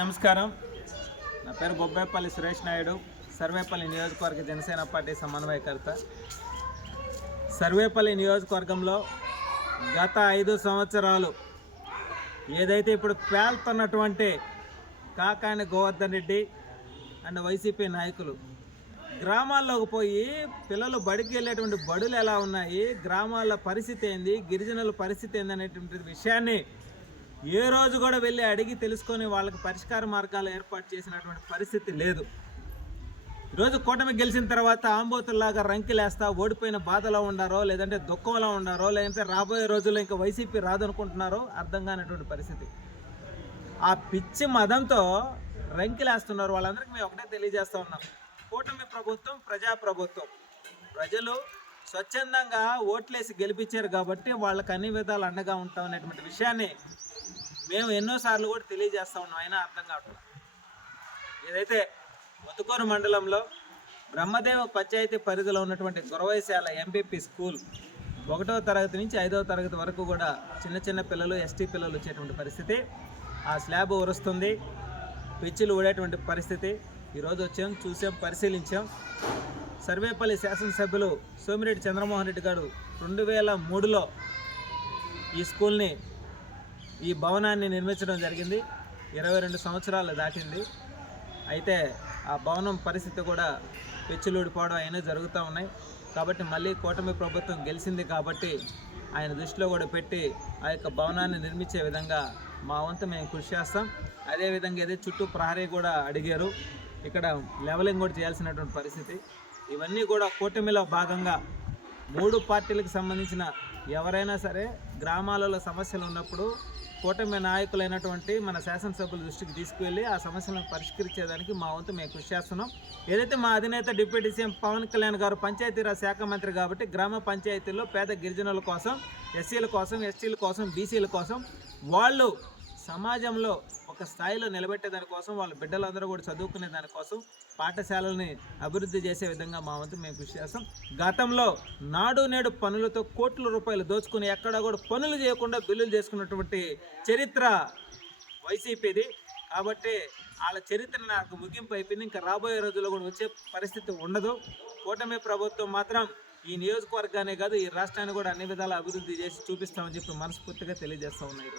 నమస్కారం. నా పేరు బొబ్బేపల్లి సురేష్ నాయుడు, సర్వేపల్లి నియోజకవర్గ జనసేన పార్టీ సమన్వయకర్త. సర్వేపల్లి నియోజకవర్గంలో గత 5 సంవత్సరాలు ఏదైతే ఇప్పుడు పేల్తున్నటువంటి కాకాని గోవర్ధన్ రెడ్డి అండ్ వైసీపీ నాయకులు గ్రామాల్లోకి పోయి పిల్లలు బడికి వెళ్ళేటువంటి బడులు ఎలా ఉన్నాయి, గ్రామాల పరిస్థితి ఏంది, గిరిజనుల పరిస్థితి ఏంది అనేటువంటి విషయాన్ని ఏ రోజు కూడా వెళ్ళి అడిగి తెలుసుకొని వాళ్ళకి పరిష్కార మార్గాలు ఏర్పాటు చేసినటువంటి పరిస్థితి లేదు. ఈరోజు కూటమి గెలిచిన తర్వాత ఆంబోతుల్లాగా రంకిలేస్తా ఓడిపోయిన బాధలో ఉండారో, లేదంటే దుఃఖంలో ఉండారో, లేదంటే రాబోయే రోజుల్లో ఇంకా వైసీపీ రాదనుకుంటున్నారో అర్థం కానటువంటి పరిస్థితి. ఆ పిచ్చి మదంతో రంకిలేస్తున్నారు. వాళ్ళందరికీ మేము ఒకటే తెలియజేస్తూ ఉన్నాం, కూటమి ప్రభుత్వం ప్రజాప్రభుత్వం. ప్రజలు స్వచ్ఛందంగా ఓట్లేసి గెలిపించారు కాబట్టి వాళ్ళకి అన్ని విధాలు అండగా ఉంటాం అనేటువంటి విషయాన్ని మేము ఎన్నోసార్లు కూడా తెలియజేస్తూ ఉన్నాం. అయినా అర్థం కావట్లేదు. ఏదైతే ముతుకూరు మండలంలో బ్రహ్మదేవ పంచాయతీ పరిధిలో ఉన్నటువంటి గురవైశాల ఎంపీపీ స్కూల్ 1వ తరగతి నుంచి 5వ తరగతి వరకు కూడా చిన్న చిన్న పిల్లలు, ఎస్టీ పిల్లలు వచ్చేటువంటి పరిస్థితి. ఆ స్లాబ్ ఉరుస్తుంది, పిచ్చులు ఊడేటువంటి పరిస్థితి. ఈరోజు వచ్చాం, చూసాం, పరిశీలించాం. సర్వేపల్లి శాసనసభ్యులు సోమిరెడ్డి చంద్రమోహన్ రెడ్డి గారు 2003లో ఈ స్కూల్ని, ఈ భవనాన్ని నిర్మించడం జరిగింది. 22 సంవత్సరాలు దాటింది. అయితే ఆ భవనం పరిస్థితి కూడా పెచ్చులూడిపోవడం అయినా జరుగుతూ ఉన్నాయి. కాబట్టి మళ్ళీ కూటమి ప్రభుత్వం గెలిచింది కాబట్టి ఆయన దృష్టిలో కూడా పెట్టి ఆ యొక్క భవనాన్ని నిర్మించే విధంగా మా వంతు మేము కృషి చేస్తాం. అదేవిధంగా ఏదో చుట్టూ ప్రహరీ కూడా అడిగారు, ఇక్కడ లెవలింగ్ కూడా చేయాల్సినటువంటి పరిస్థితి. ఇవన్నీ కూడా కూటమిలో భాగంగా 3 పార్టీలకు సంబంధించిన ఎవరైనా సరే గ్రామాలలో సమస్యలు ఉన్నప్పుడు కూటమి నాయకులైనటువంటి మన శాసనసభ్యుల దృష్టికి తీసుకువెళ్ళి ఆ సమస్యలను పరిష్కరించేదానికి మా వంతు మేము కృషి చేస్తున్నాం. ఏదైతే మా అధినేత డిప్యూటీ సీఎం పవన్ కళ్యాణ్ గారు పంచాయతీరాజ్ శాఖ మంత్రి కాబట్టి గ్రామ పంచాయతీల్లో పేద గిరిజనుల కోసం, ఎస్సీల కోసం, ఎస్టీల కోసం, బీసీల కోసం, వాళ్ళు సమాజంలో ఒక స్థాయిలో నిలబెట్టే దానికోసం, వాళ్ళ బిడ్డలందరూ కూడా చదువుకునే దానికోసం పాఠశాలల్ని అభివృద్ధి చేసే విధంగా మా వంతు మేము కృషి చేస్తాం. గతంలో నాడు నేడు పనులతో కోట్ల రూపాయలు దోచుకుని ఎక్కడా కూడా పనులు చేయకుండా బిల్లులు చేసుకున్నటువంటి చరిత్ర వైసీపీది. కాబట్టి వాళ్ళ చరిత్ర నాకు ముగింపు అయిపోయింది. ఇంకా రాబోయే రోజుల్లో కూడా వచ్చే పరిస్థితి ఉండదు. కూటమి ప్రభుత్వం మాత్రం ఈ నియోజకవర్గానే కాదు, ఈ రాష్ట్రాన్ని కూడా అన్ని విధాలా అభివృద్ధి చేసి చూపిస్తామని చెప్పి మనస్ఫూర్తిగా తెలియజేస్తూ ఉన్నాయి.